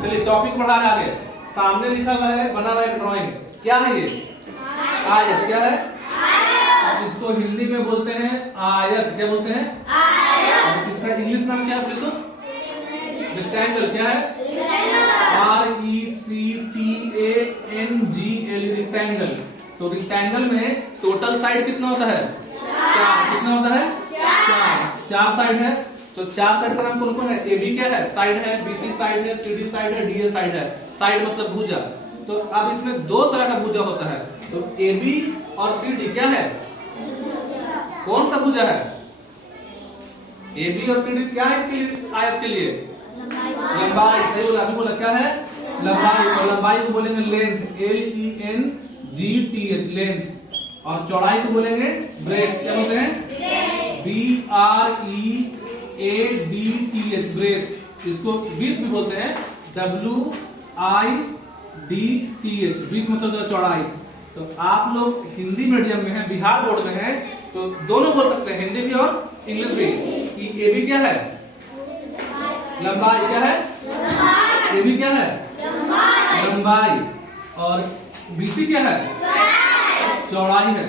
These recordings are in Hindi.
चलिए टॉपिक बढ़ा रहे आगे। सामने लिखा हुआ है, बना हुआ है ड्राइंग, क्या है ये? आयत। क्या है? इसको हिंदी में बोलते हैं आयत। क्या बोलते हैं? आयत। इसका इंग्लिश नाम क्या है बोले तो? रेक्टेंगल। क्या है? RECTANGLE rectangle. तो रेक्टेंगल में टोटल साइड कितना होता है? 4। कितना होता है? 4 साइड है। तो 4 साइड का नाम कौन कौन है? AB क्या है? साइड है। BC साइड है। CD साइड है। DA साइड है। साइड मतलब भुजा। तो अब इसमें 2 तरह का भुजा होता है। तो AB और CD क्या है? कौन सा भुजा है? AB और CD क्या है इसके लिए? आयत के लिए लंबाई। सही बोला, अभी बोला क्या है? लंबाई। और लंबाई को बोलेंगे लेंथ, LENGTH लेंथ। और चौड़ाई को बोलेंगे ब्रेथ। क्या बोलते हैं? BREADTH breath. इसको विड्थ भी बोलते हैं, WIDTH विड्थ मतलब चौड़ाई। तो आप लोग हिंदी मीडियम में हैं, बिहार बोर्ड में हैं, तो दोनों बोल सकते हैं, हिंदी भी और इंग्लिश भी। कि AB क्या है? लंबाई। क्या है? AB क्या है? लंबाई। और BC क्या है? चौड़ाई है।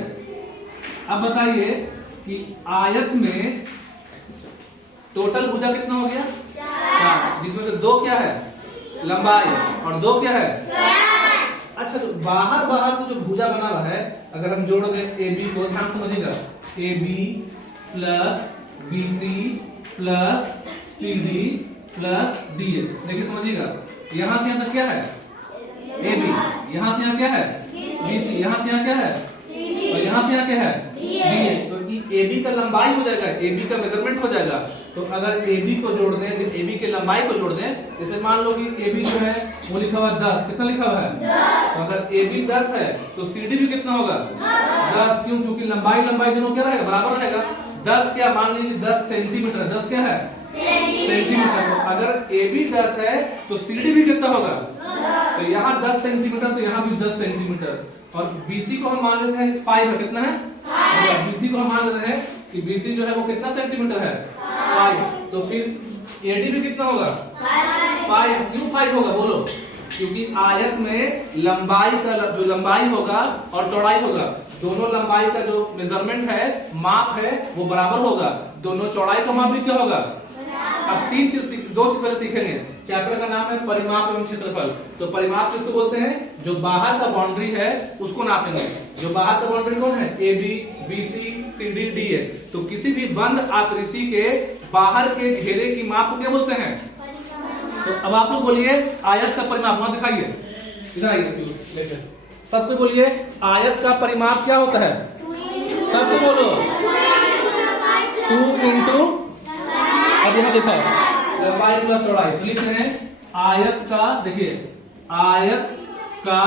अब बताइए कि आयत में टोटल भुजा कितना हो गया? 4, जिसमें से 2 क्या है? लंबाई और 2 क्या है? अच्छा, तो बाहर से जो भुजा बना हुआ है, अगर हम जोड़ दें AB को, ध्यान समझिएगा, AB plus BC plus CD plus DA। देखिए समझिएगा, यहां से यहां तक क्या है? AB। यहां से यहां क्या है? BC। यहां से यहां क्या है? और यहाँ से यहाँ क्या है? DA। तो AB का लंबाई हो जाएगा, AB का मेजरमेंट हो जाएगा। तो अगर AB को जोड़ दें, जब AB के लंबाई को जोड़ दें, जैसे मान लो कि AB जो है वो लिखा हुआ है 10। कितना लिखा हुआ है? 10। तो अगर AB 10 है तो CD भी कितना होगा? 10। क्यों? क्योंकि लंबाई दोनों क्या रहेगा? बराबर रहेगा। 10 क्या, मान लीजिए 10 सेंटीमीटर। 10 क्या है? सेंटीमीटर। तो अगर AB 10 है तो CD भी कितना होगा? तो यहाँ 10 सेंटीमीटर, तो यहाँ भी 10 सेंटीमीटर। और BC को हम मान लेते हैं 5 है। कितना है? BC को हम मान लेते हैं कि BC जो है वो कितना सेंटीमीटर है? 5। तो फिर AD भी कितना होगा? 5। क्यों 5 होगा बोलो? क्योंकि आयत में लंबाई का जो लंबाई होगा और चौड़ाई होगा, दोनों लंबाई का जो मेजरमेंट है, माप है, वो बराबर होगा। दोनों चौड़ाई का माप भी क्या होगा? अब 2 चीज पहले सीखेंगे। चैप्टर का नाम है परिमाप एवं क्षेत्रफल। तो परिमाप किसको बोलते हैं? जो बाहर का बाउंड्री है उसको नापेंगे। जो बाहर का बाउंड्री कौन है? AB BC CD DA। तो किसी भी बंद आकृति के बाहर के घेरे की माप को क्या बोलते हैं? तो अब आप लोग बोलिए आयत का परिमाप। वहां दिखाइए, सबको बोलिए आयत का परिमाप क्या होता है? सबको बोलो 2 इंटू, अब यहाँ लिखा है लंबाई प्लस चौड़ाई। तो लिख रहे हैं आयत का, देखिए आयत का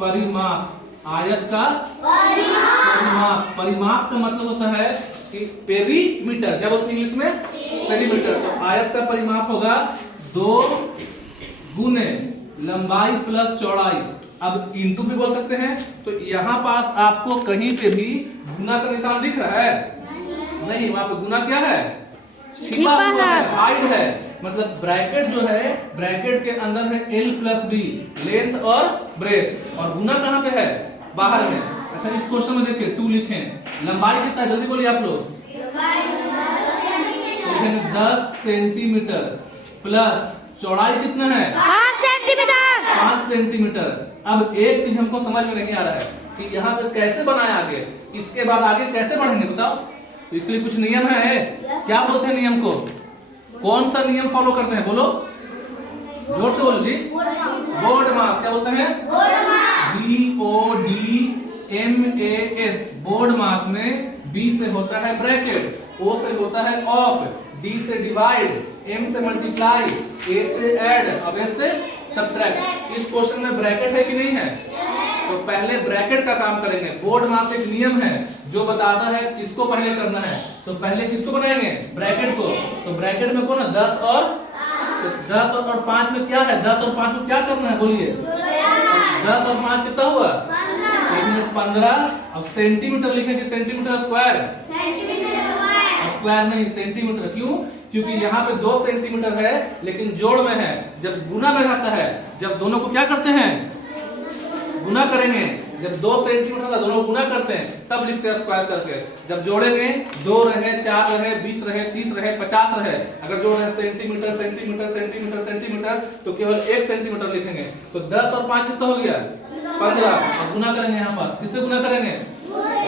परिमाप। आयत का परिमाप। परिमाप का मतलब होता है कि पेरीमीटर। क्या बोलते हैं इंग्लिश में? पेरीमीटर। तो आयत का परिमाप होगा 2 गुने लंबाई प्लस चौड़ाई। अब इंटू भी बोल सकते हैं। तो यहाँ पास आपको कहीं पे भी गुना का निशान दिख रहा है? नहीं, वहां पे गुना क्या है? छिपा हुआ है, हाइड है। मतलब ब्रैकेट जो है, ब्रैकेट के अंदर है L प्लस B लेंथ और ब्रेथ, और गुना कहाँ पे है? बाहर में। अच्छा, इस क्वेश्चन में देखिए 2 लिखें। लंबाई कितना है? जल्दी बोलिए आप लोग। 10 सेंटीमीटर प्लस चौड़ाई कितना है? 5 सेंटीमीटर। 5 सेंटीमीटर। अब एक चीज हमको समझ में नहीं आ रहा है कि यहाँ पे कैसे बनाए आगे, इसके बाद आगे कैसे बढ़ेंगे बताओ? तो इसके लिए कुछ नियम है। क्या बोलते हैं नियम को? कौन सा नियम फॉलो करते हैं? बोलो, जोर से बोलो जी। बोर्ड मास। क्या बोलते हैं? BODMAS। बोर्ड मास में B से होता है ब्रैकेट, O से होता है ऑफ, D से डिवाइड, M से मल्टीप्लाई, A से ऐड, अब S से सब्ट्रैक्ट। इस क्वेश्चन में ब्रैकेट है कि नहीं है? तो पहले ब्रैकेट का काम करेंगे। बोर्ड मास एक नियम है जो बताता है किसको पहले करना है। तो पहले किसको बनाएंगे? ब्रैकेट को। तो ब्रैकेट में कौन है? 10 और 5 में क्या है? 10 और 5 में क्या करना है बोलिए? 10 और 5 कितना हुआ? 15। अब सेंटीमीटर लिखेंगे, सेंटीमीटर स्क्वायर। स्क्वायर नहीं, सेंटीमीटर। क्यों? क्योंकि यहाँ पे 2 सेंटीमीटर है लेकिन जोड़ में है। जब गुना में जाता है, जब दोनों को क्या करते हैं, गुना करेंगे। जब 2 सेंटीमीटर का दोनों को गुना करते हैं तब लिखते हैं स्क्वायर करके। जब जोड़ेंगे 2 रहे, 4 रहे, 20 रहे, 30 रहे, 50 रहे, अगर जोड़ रहे सेंटीमीटर सेंटीमीटर सेंटीमीटर सेंटीमीटर तो केवल 1 सेंटीमीटर लिखेंगे। तो 10 और 5 कितना हो गया, 15। और गुना करेंगे यहाँ पास, किससे गुना करेंगे,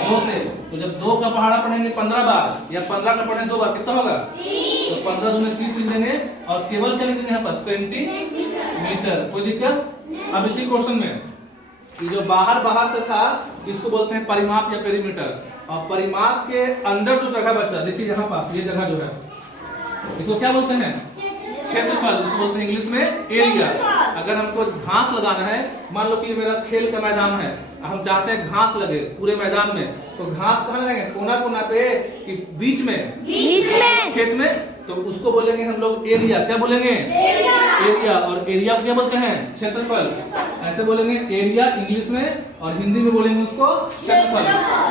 2 से। तो जब 2 का पहाड़ा पढ़ेंगे 15 बार या 15 का पढ़ेंगे 2 बार, कितना होगा, तो 15 दूनी 30 लिख देंगे। और केवल क्या लिख देंगे यहाँ पर, सेंटीमीटर। कोई दिक्कत। अब इसी क्वेश्चन में ये जो बाहर से था इसको बोलते हैं परिमाप या पेरीमीटर। और परिमाप के अंदर जो जगह बचा, देखिए यहाँ पास ये जगह जो है इसको क्या बोलते हैं, क्षेत्रफल, जिसको बोलते हैं इंग्लिश में एरिया। अगर हमको घास लगाना है, मान लो कि मेरा खेल का मैदान है, हम चाहते हैं घास लगे पूरे मैदान में, तो घास कहाँ लगाएंगे, कोना कोना पे कि बीच में खेत में, तो उसको बोलेंगे हम लोग एरिया। क्या बोलेंगे, एरिया। और एरिया को क्या बोलते हैं, क्षेत्रफल। ऐसे बोलेंगे एरिया इंग्लिश में, और हिंदी में बोलेंगे उसको क्षेत्रफल।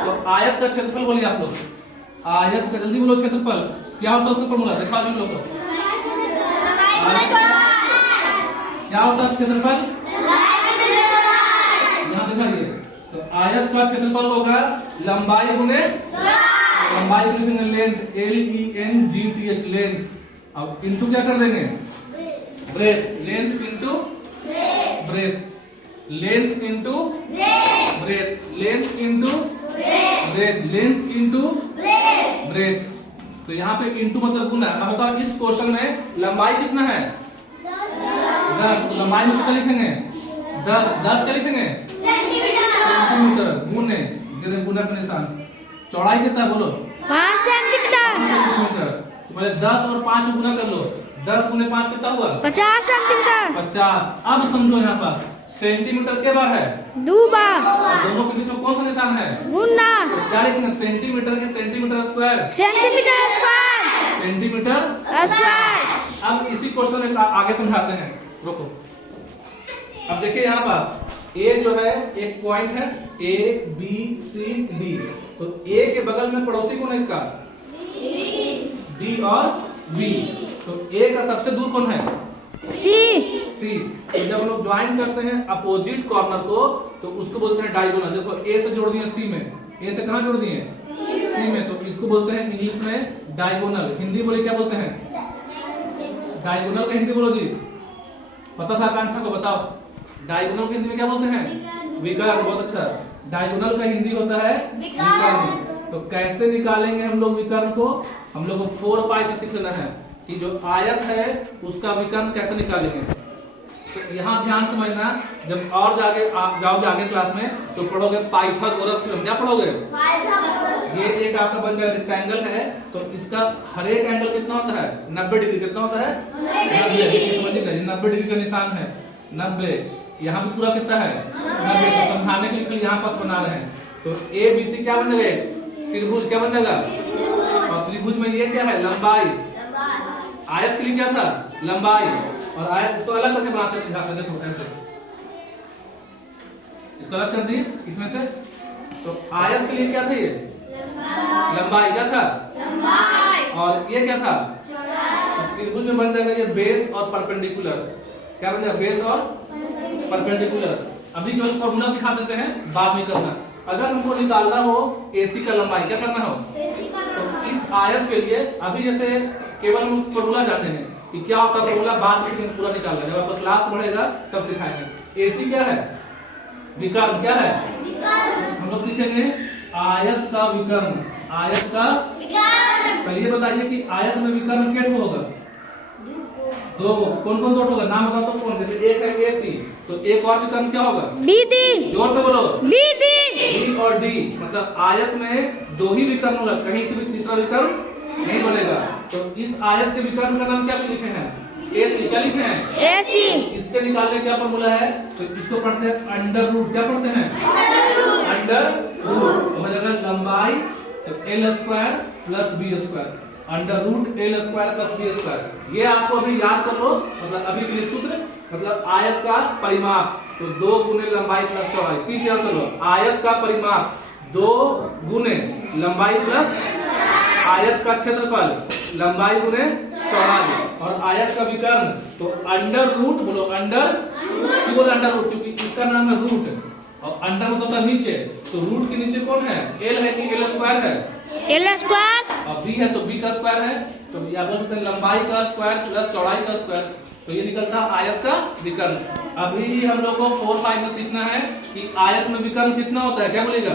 तो आयत का क्षेत्रफल बोलिए आप लोग, आयत का जल्दी बोलो क्षेत्रफल। क्या होता है उसका फॉर्मूला, देखा जी लोग, क्या होता है क्षेत्रफल, यहाँ दिखाइए। तो आयत का क्षेत्रफल होगा लंबाई गुने, लंबाई लिखेंगे लेंथ, LENGTH लेंथ। अब इंटू क्या कर देंगे, breath, length into breadth, length into breadth, length into breadth, length into breadth. तो यहाँ पे इंटू मतलब गुना। अब बताओ इस क्वेश्चन में लंबाई कितना है, 10। तो लंबाई में क्या लिखेंगे, 10 क्या लिखेंगे, सेंटीमीटर गुने, गुना का निशान। चौड़ाई कितना बोलो, 5 सेंटीमीटर। तो पहले 10 और 5 को गुना कर लो, 10 गुने 5 कितना हुआ, 50 सेंटीमीटर। 50। अब समझो यहाँ पास सेंटीमीटर के बार है, 2 बार, और दोनों के बीच में कौन सा निशान है, गुना। तो क्या लिखेंगे, सेंटीमीटर के centimetre square, centimetre square, centimetre square. अब इसी क्वेश्चन में आगे समझाते हैं, रुको। अब देखिए यहाँ पास ए जो है एक पॉइंट है, ABCD। तो ए के बगल में पड़ोसी कौन है इसका, D और B। तो ए का सबसे दूर कौन है, C। तो जब हम लोग ज्वाइन करते हैं अपोजिट कॉर्नर को तो उसको बोलते हैं डायगोनल। देखो ए से जोड़ दिए C में, ए से कहाँ जोड़ दिए, C में, तो इसको बोलते हैं इंग्लिश में डायगोनल। हिंदी बोले क्या बोलते हैं, डायगोनल का हिंदी बोलो जी, पता था आकांक्षा को, बताओ डायगोनल का हिंदी में क्या बोलते हैं, विकर्ण। बहुत अच्छा, डायगोनल का हिंदी होता है विकर्ण। तो कैसे निकालेंगे हम लोग विकर्ण को, हम लोग को 4 और 5 में सीख लेना है कि जो आयत है उसका विकर्ण कैसे निकालेंगे। तो यहाँ ध्यान समझना, जब और जाओगे आगे क्लास में तो पढ़ोगे पाइथागोरस थ्योरम। क्या पढ़ोगे, ये एक आपका बन जाएगा रेक्टेंगल है, तो इसका हर एक एंगल कितना होता है, 90 डिग्री। कितना होता है, 90। समझिएगा 90 डिग्री का निशान है, 90। यहाँ पे पूरा कितना है, 90। तो समझाने के लिए यहाँ पास बना रहे हैं। तो ABC क्या बन जाएगा, त्रिभुज। क्या बन जाएगा, और त्रिभुज में ये क्या है, लंबाई। आयत के लिए क्या था, लंबाई। और आयत इसको अलग करके बनाते हैं, सिखाते हैं। देखो ऐसे इसको अलग कर दिए इसमें से। तो आयत के लिए क्या था, ये लंबाई। क्या था, और ये क्या था, तो त्रिभुज में बन जाएगा ये बेस और परपेंडिकुलर। क्या बन जाएगा, बेस और परपेंडिकुलर। अभी केवल फॉर्मूला सिखा देते हैं, बाद में करना। अगर हमको निकालना हो AC का लंबाई, क्या करना हो, तो इस आयत के लिए अभी जैसे केवल हम फॉर्मूला जाने हैं कि क्या होता है फॉर्मूला, बाद में पूरा निकालना। जब आपका क्लास बढ़ेगा तब सिखाएंगे। AC क्या है, विकर्ण। क्या है, हम लोग सीखेंगे आयत का विकर्ण। आयत का विकर्ण। पहले बताइए कि आयत में विकर्ण कितने होगा, 2। कौन कौन 2 होगा, नाम बताओ तो कौन। जैसे एक है AC, तो एक और विकर्ण क्या होगा, BD। जोर से बोलो, BD। B और D। मतलब आयत में 2 ही विकर्ण होगा, कहीं से भी तीसरा विकर्ण नहीं बनेगा। तो इस आयत के विकर्ण का नाम क्या लिखे हैं, AC। क्या लिखे हैं, AC। इसके निकालने क्या फॉर्मूला है, तो इसको पढ़ते हैं अंडर रूट। क्या पढ़ते हैं, अंडर रूट। मतलब लंबाई तो L square plus B square, under root L square plus B square. ये आपको अभी याद कर लो। मतलब अभी के लिए सूत्र, मतलब आयत का परिमाप तो 2 गुने लंबाई प्लस चौड़ाई। 3 याद कर लो, आयत का परिमाप 2 गुने लंबाई प्लस आयत का क्षेत्रफल, लंबाई गुने चौड़ाई और आयत का विकर्ण तो अंडर रूट बोलो अंडर क्यों बोलो अंडर रूट क्योंकि इसका नाम है रूट और अंडर मतलब होता है नीचे तो रूट के नीचे कौन है एल है कि एल स्क्वायर है एल स्क्वायर और बी है तो बी का स्क्वायर है तो या बोल सकते हैं लंबाई का स्क्वायर प्लस चौड़ाई का स्क्वायर तो ये निकलता है आयत का विकर्ण। अभी हम लोग को 4-5 में सीखना है कि आयत में विकर्ण कितना होता है क्या बोलेगा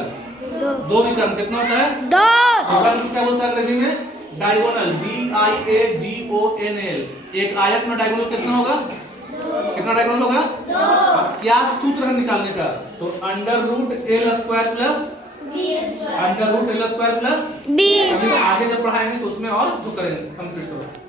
दो विकर्ण कितना होता है दो विकर्ण को क्या बोलता है अंग्रेजी में डायगोनल DIAGONAL एक आयत में डायगोनल कितना होगा कितना डायगोनल होगा अब क्या सूत्र है निकालने का तो under root L square plus under root L square plus B आगे जब पढ़ाएंगे तो उसमें और जो करेंगे कंप्लीट करो।